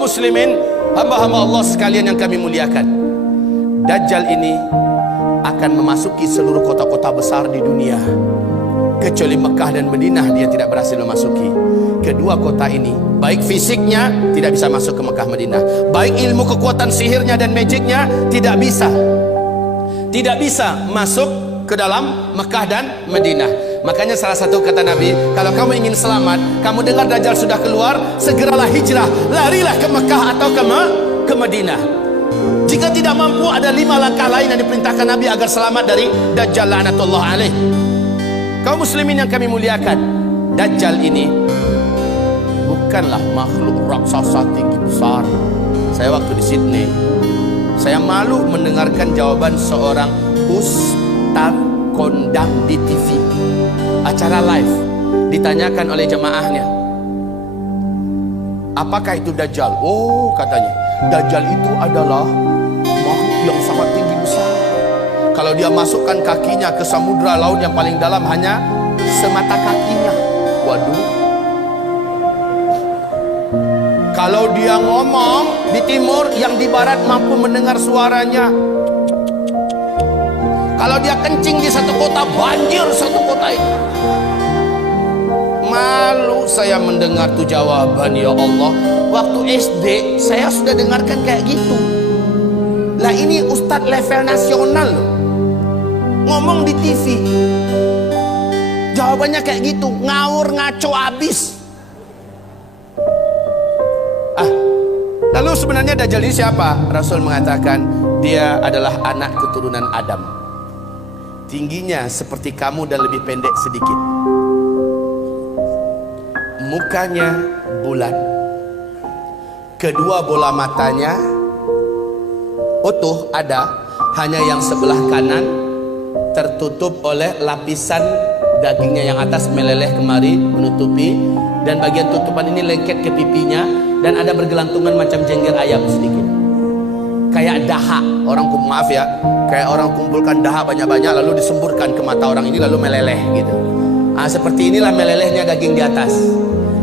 Kaum muslimin, hamba-hamba Allah sekalian yang kami muliakan, Dajjal ini akan memasuki seluruh kota-kota besar di dunia, kecuali Mekah dan Madinah dia tidak berhasil memasuki. Kedua kota ini, baik fisiknya tidak bisa masuk ke Mekah Madinah, baik ilmu kekuatan sihirnya dan magicnya tidak bisa masuk ke dalam Mekah dan Madinah. Makanya salah satu kata Nabi, kalau kamu ingin selamat, kamu dengar Dajjal sudah keluar, segeralah hijrah, larilah ke Mekah atau ke Madinah. Jika tidak mampu, ada 5 langkah lain yang diperintahkan Nabi agar selamat dari Dajjal la'natullah alaih. Kaum muslimin yang kami muliakan, Dajjal ini bukanlah makhluk raksasa tinggi besar. Saya waktu di Sydney, saya malu mendengarkan jawaban seorang ustaz kondang di TV, acara live, ditanyakan oleh jemaahnya, apakah itu Dajjal? Oh, katanya, Dajjal itu adalah makhluk yang sangat tinggi besar. Kalau dia masukkan kakinya ke samudra laut yang paling dalam hanya semata kakinya. Waduh. Kalau dia ngomong di timur, yang di barat mampu mendengar suaranya. Kalau dia kencing di satu kota, banjir satu kota itu. Malu saya mendengar tuh jawaban, ya Allah. Waktu SD saya sudah dengarkan kayak gitu. Lah ini ustadz level nasional loh, ngomong di TV, jawabannya kayak gitu, ngawur ngaco abis. Lalu sebenarnya Dajjal ini siapa? Rasul mengatakan dia adalah anak keturunan Adam. Tingginya seperti kamu dan lebih pendek sedikit. Mukanya bulat. Kedua bola matanya utuh ada, hanya yang sebelah kanan tertutup oleh lapisan dagingnya yang atas meleleh kemari menutupi, dan bagian tutupan ini lengket ke pipinya, dan ada bergelantungan macam jengger ayam sedikit. Kayak dahak, maaf ya, kayak orang kumpulkan dahak banyak-banyak lalu disemburkan ke mata orang ini lalu meleleh gitu. Seperti inilah melelehnya daging di atas.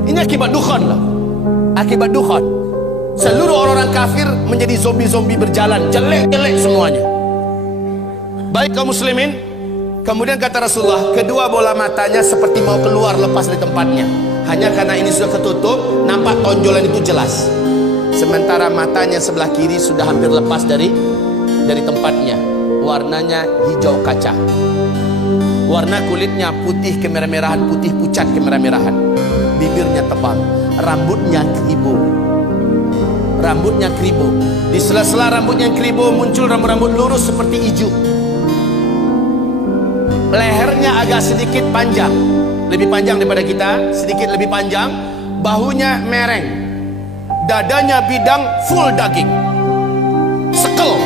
Ini akibat dukhan loh. Akibat dukhan, seluruh orang-orang kafir menjadi zombie-zombie berjalan, jelek-jelek semuanya. Baik kaum muslimin, kemudian kata Rasulullah, kedua bola matanya seperti mau keluar lepas dari tempatnya. Hanya karena ini sudah ketutup, nampak tonjolan itu jelas. Sementara matanya sebelah kiri sudah hampir lepas dari tempatnya. Warnanya hijau kaca. Warna kulitnya putih kemerah-merahan, putih pucat kemerah-merahan. Bibirnya tebal, rambutnya keribu. Di sela-sela rambutnya yang keribu muncul rambut-rambut lurus seperti ijuk. Lehernya agak sedikit panjang, lebih panjang daripada kita, sedikit lebih panjang. Bahunya mereng. Dadanya bidang, full daging, sekel.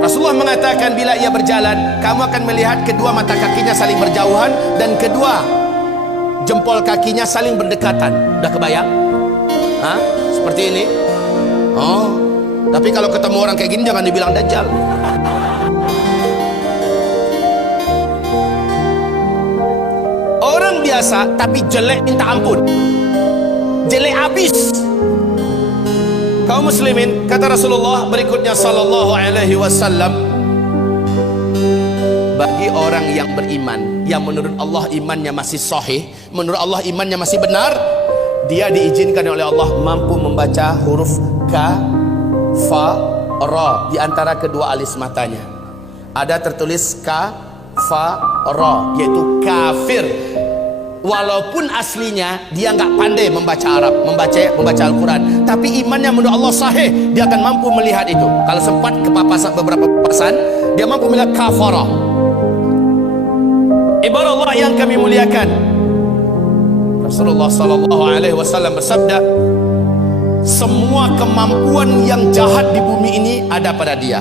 Rasulullah mengatakan bila ia berjalan, kamu akan melihat kedua mata kakinya saling berjauhan dan kedua jempol kakinya saling berdekatan. Udah kebayang? Seperti ini. Oh, tapi kalau ketemu orang kayak gini jangan dibilang Dajjal. Orang biasa tapi jelek minta ampun, jelek habis. Kaum muslimin, kata Rasulullah berikutnya sallallahu alaihi wasallam, bagi orang yang beriman, yang menurut Allah imannya masih sahih, menurut Allah imannya masih benar, dia diizinkan oleh Allah mampu membaca huruf ka, fa, ra di antara kedua alis matanya. Ada tertulis ka, fa, ra, yaitu kafir. Walaupun aslinya dia nggak pandai membaca Arab, membaca Al-Quran, tapi imannya menurut Allah sahih, dia akan mampu melihat itu. Kalau sempat kepapasan beberapa papasan, dia mampu melihat kafara. Ibarat Allah yang kami muliakan, Rasulullah sallallahu alaihi wasallam bersabda, semua kemampuan yang jahat di bumi ini ada pada dia.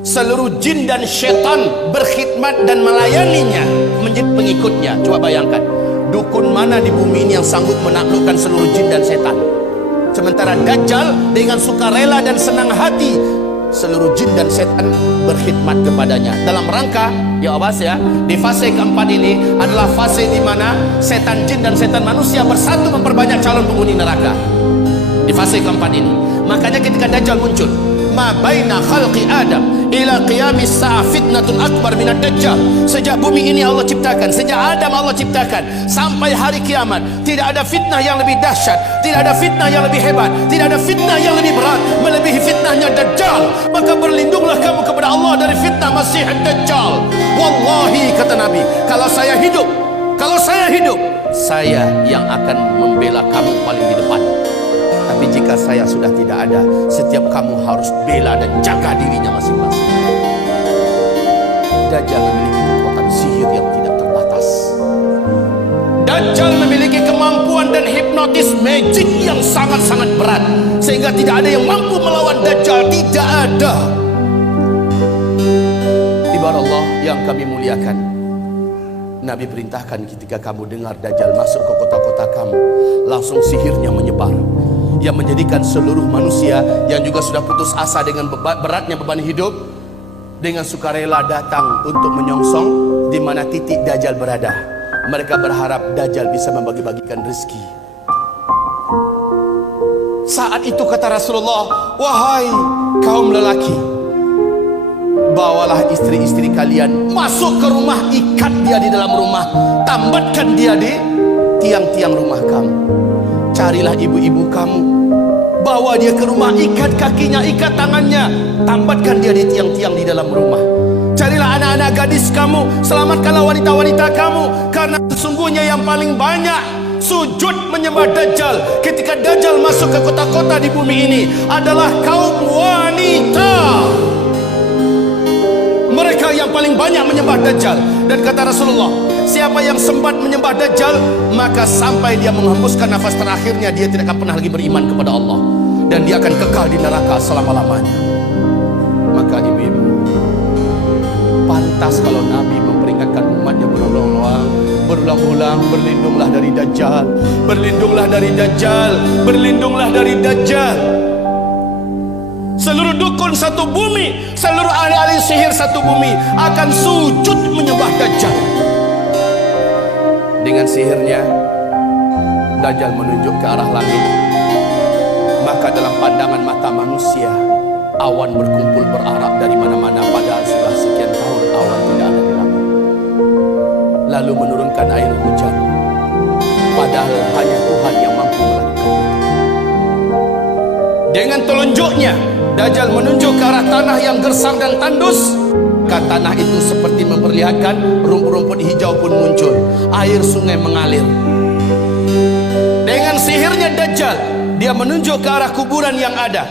Seluruh jin dan syaitan berkhidmat dan melayaninya menjadi pengikutnya. Coba bayangkan, dukun mana di bumi ini yang sanggup menaklukkan seluruh jin dan setan? Sementara Dajjal dengan sukarela dan senang hati seluruh jin dan setan berkhidmat kepadanya. Dalam rangka, ya awas ya, di fase keempat ini adalah fase di mana setan jin dan setan manusia bersatu memperbanyak calon penghuni neraka. Di fase keempat ini, makanya ketika Dajjal muncul, ma baina khalqi Adam ila qiyamis sa'a fitnatun akbar minad Dajjal. Sejak bumi ini Allah ciptakan, sejak Adam Allah ciptakan sampai hari kiamat, tidak ada fitnah yang lebih dahsyat, tidak ada fitnah yang lebih hebat, tidak ada fitnah yang lebih berat melebihi fitnahnya Dajjal. Maka berlindunglah kamu kepada Allah dari fitnah Masih Dajjal. Wallahi, kata Nabi, kalau saya hidup, saya yang akan membela kamu paling di depan. Tapi jika saya sudah tidak ada, setiap kamu harus bela dan jaga dirinya masing-masing. Dajjal memiliki kekuatan sihir yang tidak terbatas. Dajjal memiliki kemampuan dan hipnotis magic yang sangat-sangat berat, sehingga tidak ada yang mampu melawan Dajjal. Tidak ada. Ibarat Allah yang kami muliakan, Nabi perintahkan ketika kamu dengar Dajjal masuk ke kota-kota kamu, langsung sihirnya menyebar, yang menjadikan seluruh manusia yang juga sudah putus asa dengan beratnya beban hidup, dengan sukarela datang untuk menyongsong di mana titik Dajjal berada. Mereka berharap Dajjal bisa membagi-bagikan rezeki. Saat itu kata Rasulullah, wahai kaum lelaki, bawalah istri-istri kalian masuk ke rumah, ikat dia di dalam rumah, tambatkan dia di tiang-tiang rumah kamu. Carilah ibu-ibu kamu, bawa dia ke rumah, ikat kakinya, ikat tangannya, tambatkan dia di tiang-tiang di dalam rumah. Carilah anak-anak gadis kamu, selamatkanlah wanita-wanita kamu, karena sesungguhnya yang paling banyak sujud menyembah Dajjal ketika Dajjal masuk ke kota-kota di bumi ini adalah kaum wanita. Mereka yang paling banyak menyembah Dajjal. Dan kata Rasulullah, siapa yang sempat menyembah Dajjal, maka sampai dia menghembuskan nafas terakhirnya, dia tidak akan pernah lagi beriman kepada Allah, dan dia akan kekal di neraka selama-lamanya. Maka ibu-ibu, pantas kalau Nabi memperingatkan umatnya berulang-ulang, berlindunglah dari Dajjal, berlindunglah dari Dajjal, berlindunglah dari Dajjal. Seluruh dukun satu bumi, seluruh ahli-ahli sihir satu bumi akan sujud menyembah Dajjal. Dengan sihirnya, Dajjal menunjuk ke arah langit. Maka dalam pandangan mata manusia, awan berkumpul berarak dari mana-mana, padahal sudah sekian tahun awan tidak ada di langit. Lalu menurunkan air hujan, padahal hanya Tuhan yang mampu melakukan itu. Dengan telunjuknya, Dajjal menunjuk ke arah tanah yang gersang dan tandus. Tanah itu seperti memperlihatkan rumput-rumput hijau pun muncul, air sungai mengalir. Dengan sihirnya Dajjal, dia menunjuk ke arah kuburan yang ada.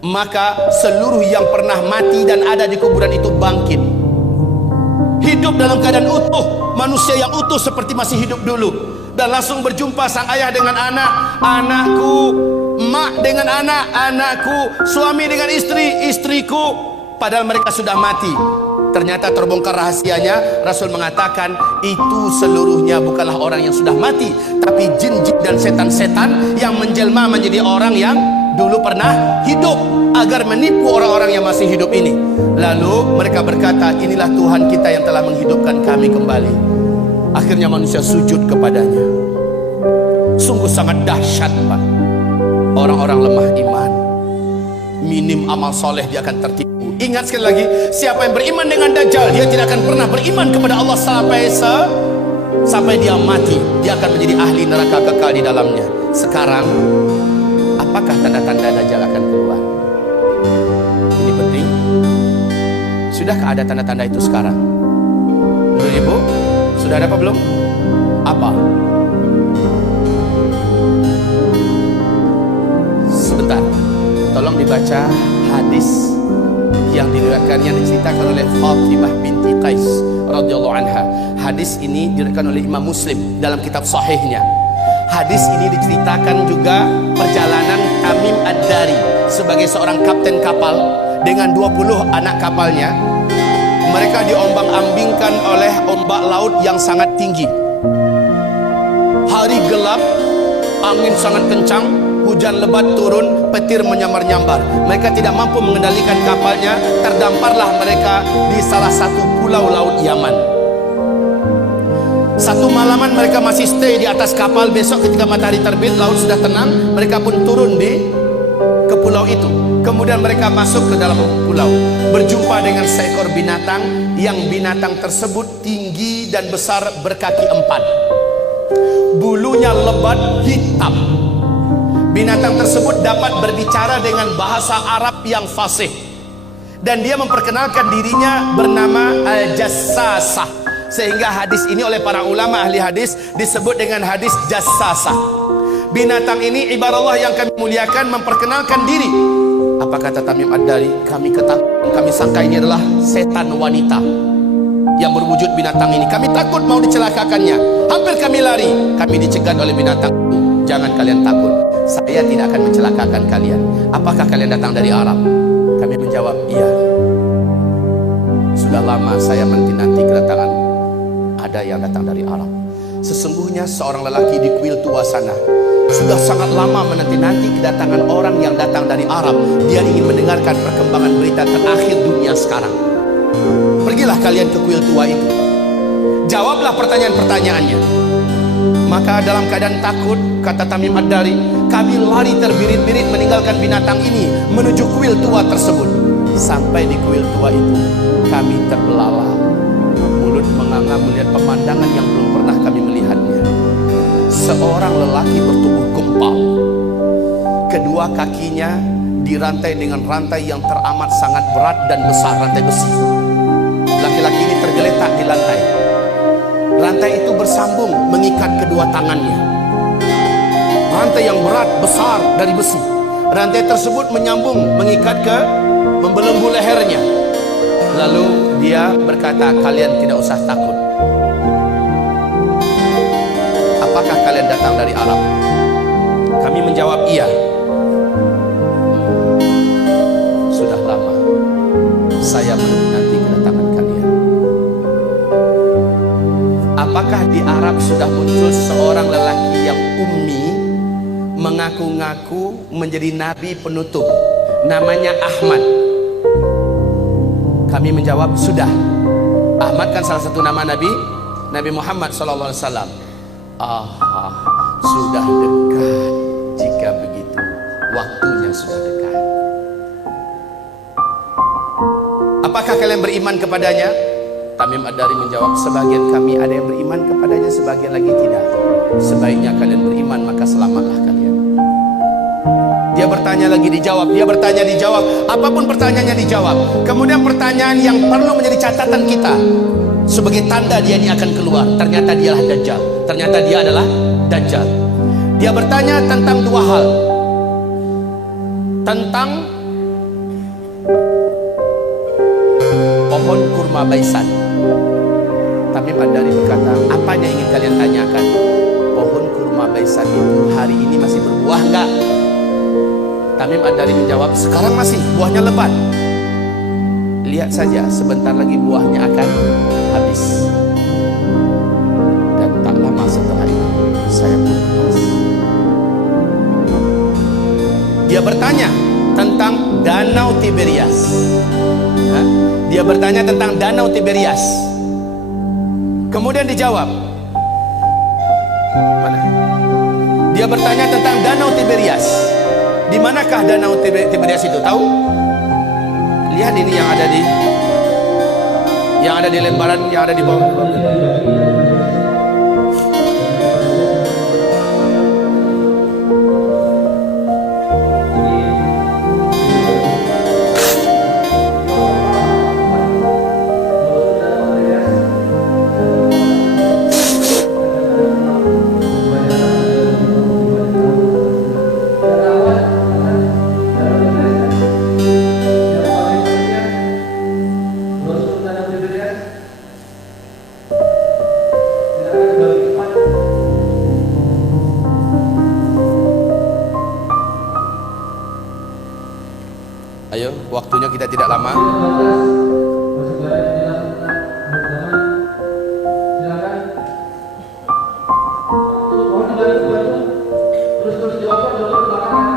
Maka seluruh yang pernah mati dan ada di kuburan itu bangkit, hidup dalam keadaan utuh, manusia yang utuh seperti masih hidup dulu. Dan langsung berjumpa sang ayah dengan anak, anakku, mak dengan anak, anakku, suami dengan istri, istriku. Padahal mereka sudah mati. Ternyata terbongkar rahasianya. Rasul mengatakan itu seluruhnya bukanlah orang yang sudah mati, tapi jin-jin dan setan-setan yang menjelma menjadi orang yang dulu pernah hidup, agar menipu orang-orang yang masih hidup ini. Lalu mereka berkata, inilah Tuhan kita yang telah menghidupkan kami kembali. Akhirnya manusia sujud kepadanya. Sungguh sangat dahsyat, Pak. Orang-orang lemah iman, minim amal soleh, dia akan tertipu. Ingat sekali lagi, siapa yang beriman dengan Dajjal, dia tidak akan pernah beriman kepada Allah sampai dia mati. Dia akan menjadi ahli neraka kekal di dalamnya. Sekarang, apakah tanda-tanda Dajjal akan keluar? Ini penting. Sudahkah ada tanda-tanda itu sekarang? Menurut Ibu, sudah ada apa belum? Apa? Sebentar, tolong dibaca hadis yang diriwayatkan, yang diceritakan oleh Fatimah binti Qais radhiyallahu anha. Hadis ini diriwayatkan oleh Imam Muslim dalam kitab sahihnya. Hadis ini diceritakan juga perjalanan Tamim Ad-Dari sebagai seorang kapten kapal dengan 20 anak kapalnya. Mereka diombang-ambingkan oleh ombak laut yang sangat tinggi. Hari gelap, angin sangat kencang, hujan lebat turun, petir menyambar-nyambar. Mereka tidak mampu mengendalikan kapalnya, terdamparlah mereka di salah satu pulau laut Yaman. Satu malaman mereka masih stay di atas kapal. Besok ketika matahari terbit, laut sudah tenang, mereka pun turun ke pulau itu. Kemudian mereka masuk ke dalam pulau, berjumpa dengan seekor binatang, yang binatang tersebut tinggi dan besar, berkaki 4, bulunya lebat hitam. Binatang tersebut dapat berbicara dengan bahasa Arab yang fasih, dan dia memperkenalkan dirinya bernama Jassasah, sehingga hadis ini oleh para ulama ahli hadis disebut dengan hadis Jassasah. Binatang ini ibarat Allah yang kami muliakan memperkenalkan diri. Apa kata Tamim Ad-Dari? Kami ketakutan, kami sangka ini adalah setan wanita yang berwujud binatang ini. Kami takut mau dicelakakannya. Hampir kami lari. Kami dicegat oleh binatang itu. Jangan kalian takut, saya tidak akan mencelakakan kalian. Apakah kalian datang dari Arab? Kami menjawab, iya. Sudah lama saya menanti kedatangan ada yang datang dari Arab. Sesungguhnya seorang lelaki di kuil tua sana sudah sangat lama menanti-nanti kedatangan orang yang datang dari Arab. Dia ingin mendengarkan perkembangan berita terakhir dunia sekarang. Pergilah kalian ke kuil tua itu, jawablah pertanyaan-pertanyaannya. Maka dalam keadaan takut, kata Tamim Ad-Dari, kami lari terbirit-birit meninggalkan binatang ini menuju kuil tua tersebut. Sampai di kuil tua itu, kami terbelalak, mulut menganga melihat pemandangan yang belum pernah kami melihatnya. Seorang lelaki bertubuh gempal, kedua kakinya dirantai dengan rantai yang teramat sangat berat dan besar, rantai besi. Laki-laki ini tergeletak di lantai. Rantai itu bersambung mengikat kedua tangannya. Rantai yang berat besar dari besi. Rantai tersebut menyambung mengikat ke membelenggu lehernya. Lalu dia berkata, kalian tidak usah takut. Apakah kalian datang dari Arab? Kami menjawab, iya. Sudah lama saya menanti kedatangan kalian. Apakah di Arab sudah muncul seorang lelaki yang ummi, mengaku-ngaku menjadi nabi penutup, namanya Ahmad? Kami menjawab, sudah. Ahmad kan salah satu nama Nabi Muhammad SAW. Sudah dekat. Jika begitu, waktunya sudah dekat. Apakah kalian beriman kepadanya? Tamim Ad-Dari menjawab, sebagian kami ada yang beriman kepadanya, sebagian lagi tidak. Sebaiknya kalian beriman, maka selamatlah kalian. Dia bertanya lagi, dijawab. Dia bertanya, dijawab. Apapun pertanyaannya dijawab. Kemudian pertanyaan yang perlu menjadi catatan kita sebagai tanda dia ini akan keluar, ternyata dialah Dajjal. Ternyata dia adalah Dajjal. Dia bertanya tentang dua hal. Tentang pohon kurma baisan. Tamim Ad-Dari berkata, apa yang ingin kalian tanyakan? Pohon kurma baisan itu hari ini masih berbuah enggak? Tamim Ad-Dari menjawab, sekarang masih, buahnya lebat. Lihat saja, sebentar lagi buahnya akan habis. Dan tak lama setelah itu, saya pun lepas. Dia bertanya tentang Danau Tiberias. Dia bertanya tentang Danau Tiberias. Kemudian dijawab. Mana? Dia bertanya tentang Danau Tiberias. Di manakah Danau Tiberias itu? Tahu? Lihat ini yang ada di lembaran, yang ada di bawah. Ayo, waktunya kita tidak lama. Terus jawaban belakang.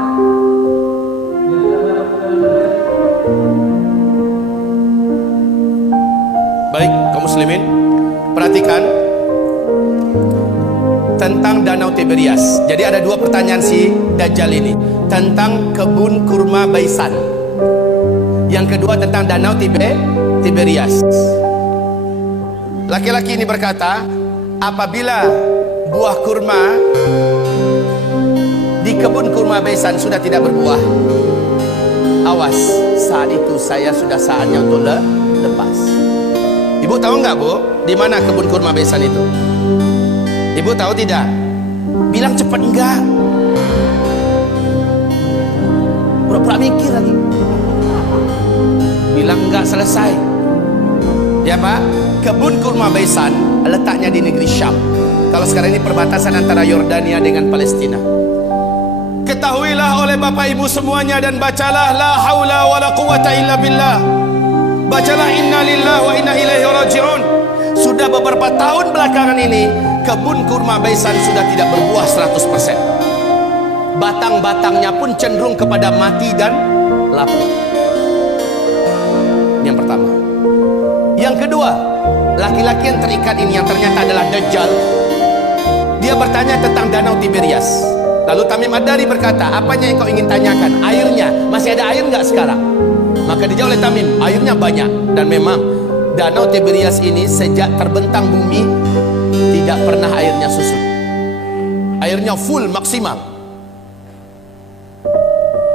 tentang Danau Tiberias. Jadi ada dua pertanyaan si Dajjal ini tentang kebun kurma Baisan. Yang kedua tentang Danau Tiberias. Laki-laki ini berkata, apabila buah kurma di kebun kurma Baisan sudah tidak berbuah, awas, saat itu saya sudah saatnya untuk lepas. Ibu tahu nggak, Bu, di mana kebun kurma Baisan itu? Ibu tahu tidak? Bilang cepat enggak. Pura-pura mikir lagi. Bilang enggak selesai. Ya Pak, kebun kurma Baisan letaknya di negeri Syam. Kalau sekarang ini perbatasan antara Yordania dengan Palestina. Ketahuilah oleh Bapak Ibu semuanya dan bacalah la haula wala quwata illa billah. Bacalah inna lillahi wa inna ilaihi raji'un. Sudah beberapa tahun belakangan ini kebun kurma Baisan sudah tidak berbuah 100%. Batang-batangnya pun cenderung kepada mati dan lapuk. Yang pertama. Yang kedua, laki-laki yang terikat ini yang ternyata adalah Dajjal. Dia bertanya tentang Danau Tiberias. Lalu Tamim Ad-Dari berkata, apanya yang kau ingin tanyakan? Airnya, masih ada air nggak sekarang? Maka dijawab oleh Tamim, airnya banyak. Dan memang Danau Tiberias ini sejak terbentang bumi tidak pernah airnya susut. Airnya full maksimal.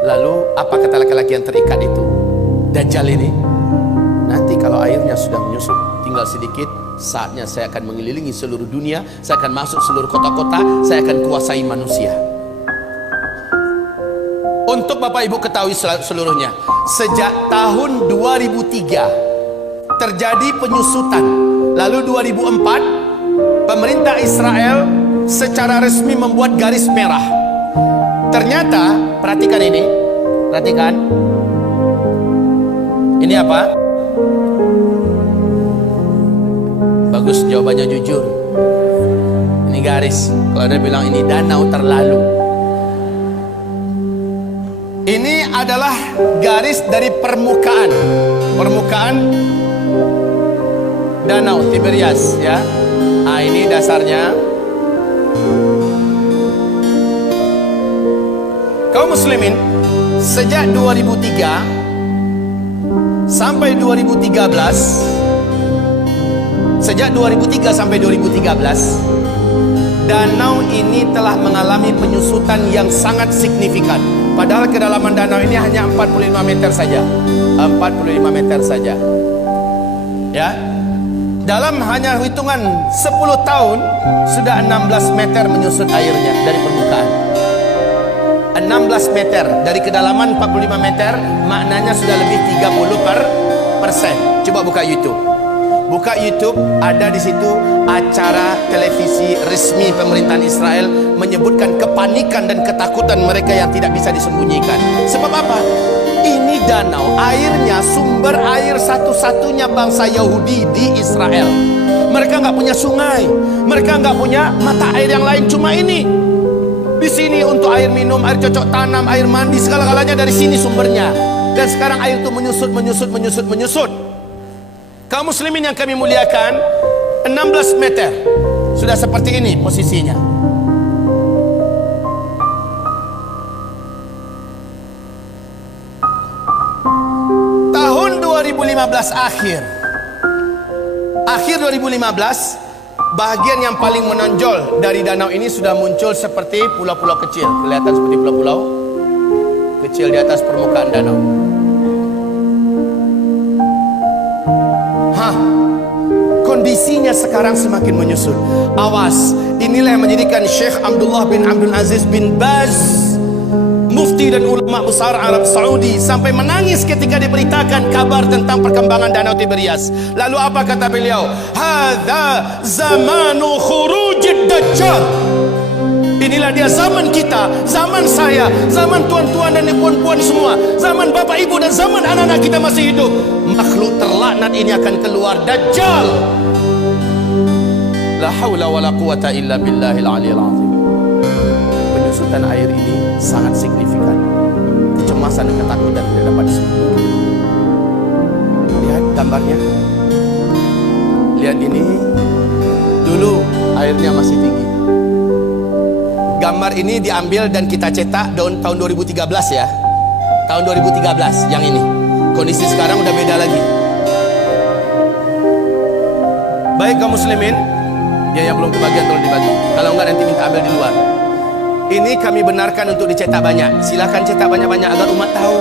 Lalu apa kata laki-laki yang terikat itu? Dajjal ini, nanti kalau airnya sudah menyusut, tinggal sedikit, saatnya saya akan mengelilingi seluruh dunia, saya akan masuk seluruh kota-kota, saya akan kuasai manusia. Untuk Bapak Ibu ketahui seluruhnya, sejak tahun 2003 terjadi penyusutan. Lalu 2004 pemerintah Israel secara resmi membuat garis merah. Ternyata, perhatikan ini, perhatikan. Ini apa? Bagus, jawabannya jujur. Ini garis. Kalau ada bilang ini danau terlalu. Ini adalah garis dari permukaan Danau Tiberias, ya. Nah, ini dasarnya. Kaum muslimin, sejak 2003 sampai 2013, sejak 2003 sampai 2013, danau ini telah mengalami penyusutan yang sangat signifikan. Padahal kedalaman danau ini hanya 45 meter saja. 45 meter saja. Ya. Dalam hanya hitungan 10 tahun sudah 16 meter menyusut airnya dari permukaan. 16 meter dari kedalaman 45 meter, maknanya sudah lebih 30%. Coba buka YouTube. Buka YouTube, ada di situ acara televisi resmi pemerintahan Israel menyebutkan kepanikan dan ketakutan mereka yang tidak bisa disembunyikan. Sebab apa? Ini danau, airnya sumber air satu-satunya bangsa Yahudi di Israel. Mereka nggak punya sungai, mereka nggak punya mata air yang lain, cuma ini. Di sini untuk air minum, air cocok tanam, air mandi, segala-galanya dari sini sumbernya. Dan sekarang air itu menyusut. Kaum muslimin yang kami muliakan, 16 meter sudah seperti ini posisinya. Tahun 2015 akhir 2015, bahagian yang paling menonjol dari danau ini sudah muncul seperti pulau-pulau kecil. Kelihatan seperti pulau-pulau kecil di atas permukaan danau. Kondisinya sekarang semakin menyusut. Awas, inilah yang menjadikan Syekh Abdullah bin Abdul Aziz bin Baz, mufti dan ulama besar Arab Saudi, sampai menangis ketika diberitakan kabar tentang perkembangan Danau Tiberias. Lalu apa kata beliau? Hadza zamanu khurujid dajjal. Inilah dia zaman kita, zaman saya, zaman tuan-tuan dan puan-puan semua, zaman bapak ibu dan zaman anak-anak kita masih hidup. Makhluk terlaknat ini akan keluar, Dajjal. La haula wala quwata illa billahil aliyil azim. Penyusutan air ini sangat signifikan. Kecemasan dan ketakutan tidak dapat disembunyikan. Lihat gambarnya. Lihat ini. Dulu airnya masih tinggi. Gambar ini diambil dan kita cetak tahun 2013 ya. Tahun 2013 yang ini. Kondisi sekarang udah beda lagi. Baik kaum muslimin, dia yang belum kebagian tolong dibagi. Kalau enggak nanti minta ambil di luar. Ini kami benarkan untuk dicetak banyak. Silakan cetak banyak-banyak agar umat tahu.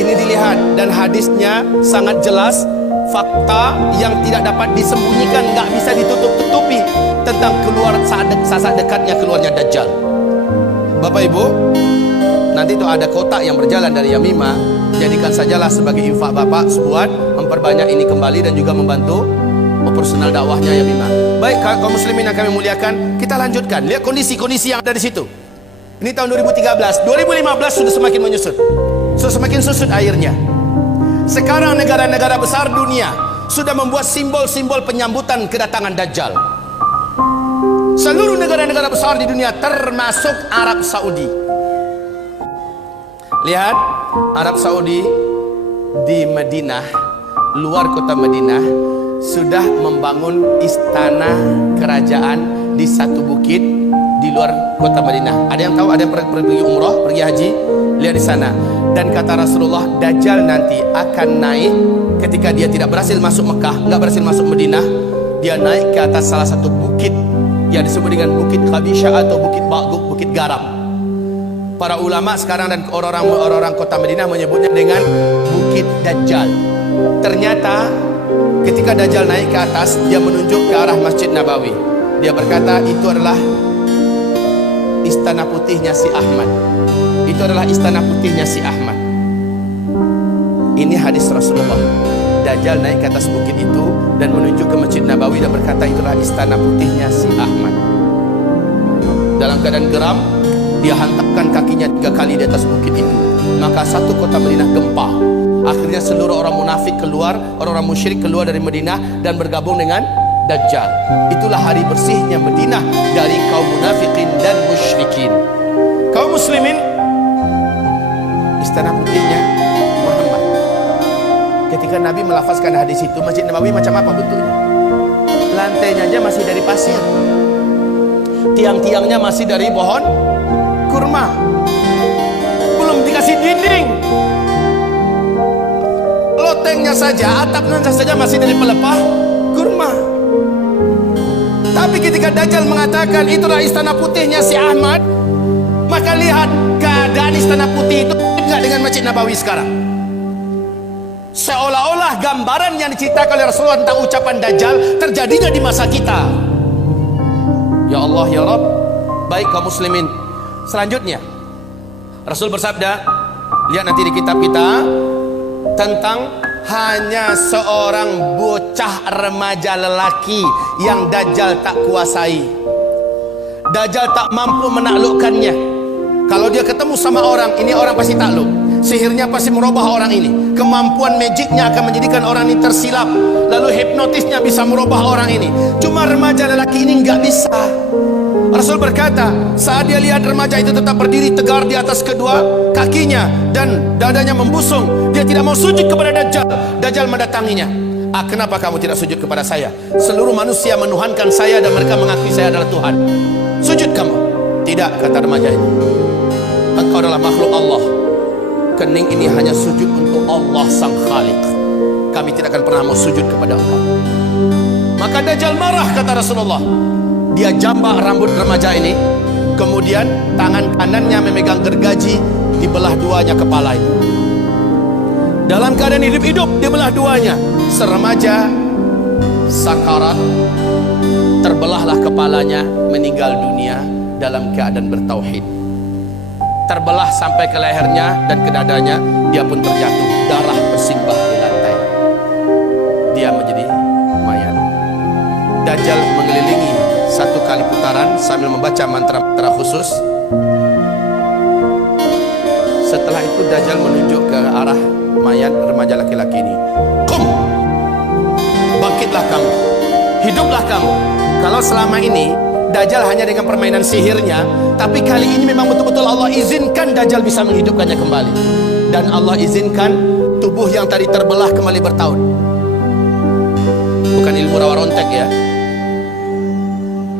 Ini dilihat dan hadisnya sangat jelas. Fakta yang tidak dapat disembunyikan, nggak bisa ditutup-tutupi tentang keluar saat dekatnya keluarnya Dajjal. Bapak Ibu, nanti itu ada kotak yang berjalan dari Yamimah. Jadikan sajalah sebagai infak Bapak buat memperbanyak ini kembali dan juga membantu operasional dakwahnya Yamimah. Baik kaum muslimin yang kami muliakan, kita lanjutkan. Lihat kondisi-kondisi yang ada di situ. Ini tahun 2013, 2015 sudah semakin menyusut. Sudah semakin susut airnya. Sekarang negara-negara besar dunia sudah membuat simbol-simbol penyambutan kedatangan Dajjal. Seluruh negara-negara besar di dunia termasuk Arab Saudi. Lihat, Arab Saudi di Madinah, luar kota Madinah, sudah membangun istana kerajaan di satu bukit di luar kota Madinah. Ada yang tahu? Ada yang pergi umrah, pergi haji? Lihat di sana. Dan kata Rasulullah, Dajjal nanti akan naik ketika dia tidak berhasil masuk Mekah, nggak berhasil masuk Madinah. Dia naik ke atas salah satu bukit yang disebut dengan Bukit Khabisha atau Bukit Ba'guk, Bukit Garam. Para ulama sekarang dan orang-orang kota Madinah menyebutnya dengan Bukit Dajjal. Ternyata ketika Dajjal naik ke atas, dia menunjuk ke arah Masjid Nabawi. Dia berkata itu adalah istana putihnya si Ahmad. Itu adalah istana putihnya si Ahmad. Ini hadis Rasulullah. Dajjal naik ke atas bukit itu dan menuju ke Masjid Nabawi dan berkata itulah istana putihnya si Ahmad. Dalam keadaan geram, dia hantarkan kakinya 3 kali di atas bukit itu. Maka satu kota Madinah gempa. Akhirnya seluruh orang munafik keluar, orang-orang musyrik keluar dari Madinah dan bergabung dengan Dajjal. Itulah hari bersihnya Madinah dari kaum munafikin dan musyrikin. Kaum muslimin, istana putihnya Muhammad. Ketika Nabi melafazkan hadis itu, Masjid Nabawi macam apa bentuknya? Lantainya aja masih dari pasir, tiang-tiangnya masih dari pohon kurma, belum dikasih dinding. Lotengnya saja, atapnya saja masih dari pelepah kurma. Tapi ketika Dajjal mengatakan itulah istana putihnya si Ahmad, maka lihat keadaan istana putih itu tidak dengan Masjid Nabawi sekarang. Seolah-olah gambaran yang diceritakan oleh Rasulullah tentang ucapan Dajjal terjadinya di masa kita. Ya Allah ya Rabb. Baik kaum muslimin, selanjutnya Rasul bersabda, lihat nanti di kitab kita, tentang hanya seorang bocah remaja lelaki yang Dajjal tak kuasai. Dajjal tak mampu menaklukkannya. Kalau dia ketemu sama orang, ini orang pasti takluk. Sihirnya pasti merubah orang ini. Kemampuan magicnya akan menjadikan orang ini tersilap. Lalu hipnotisnya bisa merubah orang ini. Cuma remaja lelaki ini nggak bisa. Rasul berkata, saat dia lihat remaja itu tetap berdiri tegar di atas kedua kakinya dan dadanya membusung, dia tidak mau sujud kepada Dajjal. Dajjal mendatanginya. Kenapa kamu tidak sujud kepada saya? Seluruh manusia menuhankan saya dan mereka mengakui saya adalah Tuhan. Sujud kamu. Tidak, kata remaja itu. Engkau adalah makhluk Allah. Kening ini hanya sujud untuk Allah Sang Khaliq. Kami tidak akan pernah mau sujud kepada engkau. Maka Dajjal marah, kata Rasulullah. Dia jambak rambut remaja ini, kemudian tangan kanannya memegang gergaji, dibelah duanya kepala itu. Dalam keadaan hidup-hidup dibelah duanya. Seremaja sakarat, terbelahlah kepalanya, meninggal dunia dalam keadaan bertauhid. Terbelah sampai ke lehernya dan ke dadanya, dia pun terjatuh, darah bersimbah di lantai. Dia menjadi mayat. Dajjal mengelilingi 1 kali putaran sambil membaca mantra-mantra khusus. Setelah itu Dajjal menunjuk ke arah mayat remaja laki-laki ini. Qum, bangkitlah kamu, hiduplah kamu. Kalau selama ini Dajjal hanya dengan permainan sihirnya, tapi kali ini memang betul-betul Allah izinkan Dajjal bisa menghidupkannya kembali. Dan Allah izinkan tubuh yang tadi terbelah kembali bertaut. Bukan ilmu rawa rontek ya.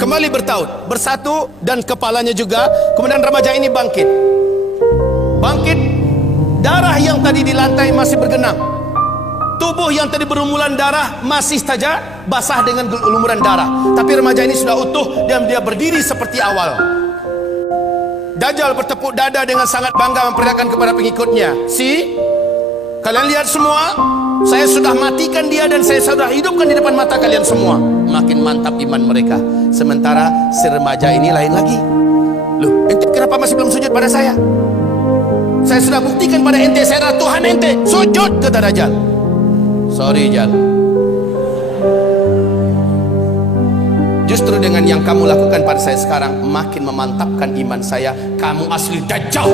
kembali bertaut, bersatu, dan kepalanya juga. Kemudian remaja ini bangkit. Darah yang tadi di lantai masih bergenang. Tubuh yang tadi berlumuran darah masih saja basah dengan lumuran darah. Tapi remaja ini sudah utuh dan dia berdiri seperti awal. Dajjal bertepuk dada dengan sangat bangga memperlihatkan kepada pengikutnya, kalian lihat semua, saya sudah matikan dia dan saya sudah hidupkan di depan mata kalian semua. Makin mantap iman mereka. Sementara si remaja ini lain lagi. Loh, ente kenapa masih belum sujud pada saya? Saya sudah buktikan pada ente, saya adalah Tuhan ente. Sujud, kata Dajjal. Sorry Jal, justru dengan yang kamu lakukan pada saya sekarang makin memantapkan iman saya. Kamu asli Dajjal.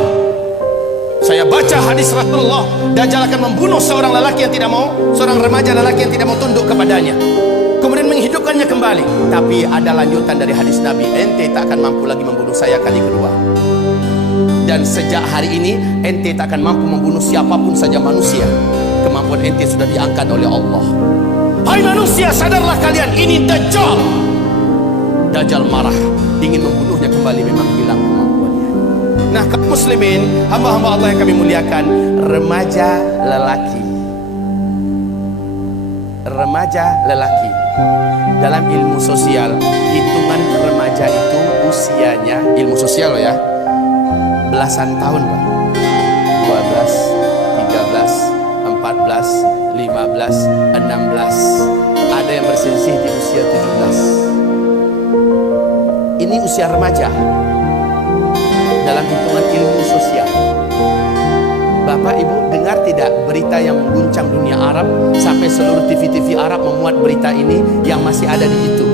Saya baca hadis Rasulullah, Dajjal akan membunuh seorang lelaki yang tidak mau, seorang remaja lelaki yang tidak mau tunduk kepadanya, kemudian menghidupkannya kembali. Tapi ada lanjutan dari hadis Nabi, ente tak akan mampu lagi membunuh saya kali kedua. Dan sejak hari ini ente tak akan mampu membunuh siapapun saja manusia. Kemampuan ente sudah diangkat oleh Allah. Hai manusia, sadarlah kalian, ini Dajjal. Dajjal marah, ingin membunuhnya kembali, memang hilang kemampuannya. Nah, kaum muslimin, hamba-hamba Allah yang kami muliakan, remaja lelaki dalam ilmu sosial, hitungan remaja itu usianya, ilmu sosial loh ya, belasan tahun Pak. 12, 13, 14, 15, 16. Ada yang berselisih di usia 17. Ini usia remaja dalam hitungan ilmu sosial. Bapak Ibu dengar tidak berita yang mengguncang dunia Arab, sampai seluruh TV-TV Arab memuat berita ini yang masih ada di YouTube.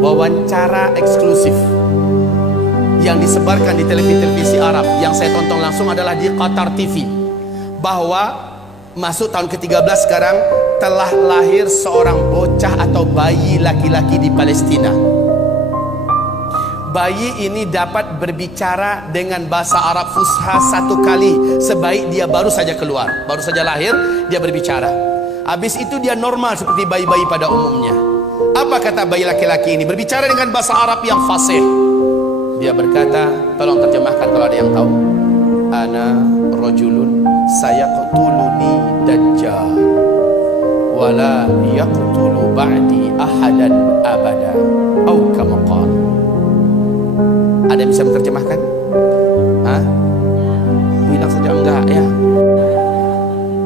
Wawancara eksklusif yang disebarkan di televisi Arab yang saya tonton langsung adalah di Qatar TV, bahwa masuk tahun ke-13 sekarang telah lahir seorang bocah atau bayi laki-laki di Palestina. Bayi ini dapat berbicara dengan bahasa Arab Fusha 1 kali sebaik dia baru saja keluar, baru saja lahir dia berbicara. Habis itu dia normal seperti bayi-bayi pada umumnya. Apa kata bayi laki-laki ini? Berbicara dengan bahasa Arab yang fasih. Dia berkata, tolong terjemahkan kalau ada yang tahu. Ana rajulun sayaqtuluni Dajjal wala yaqtulu ba'di ahadan abada atau kama qala. Ada yang bisa menerjemahkan? Hah? Bilang saja enggak ya.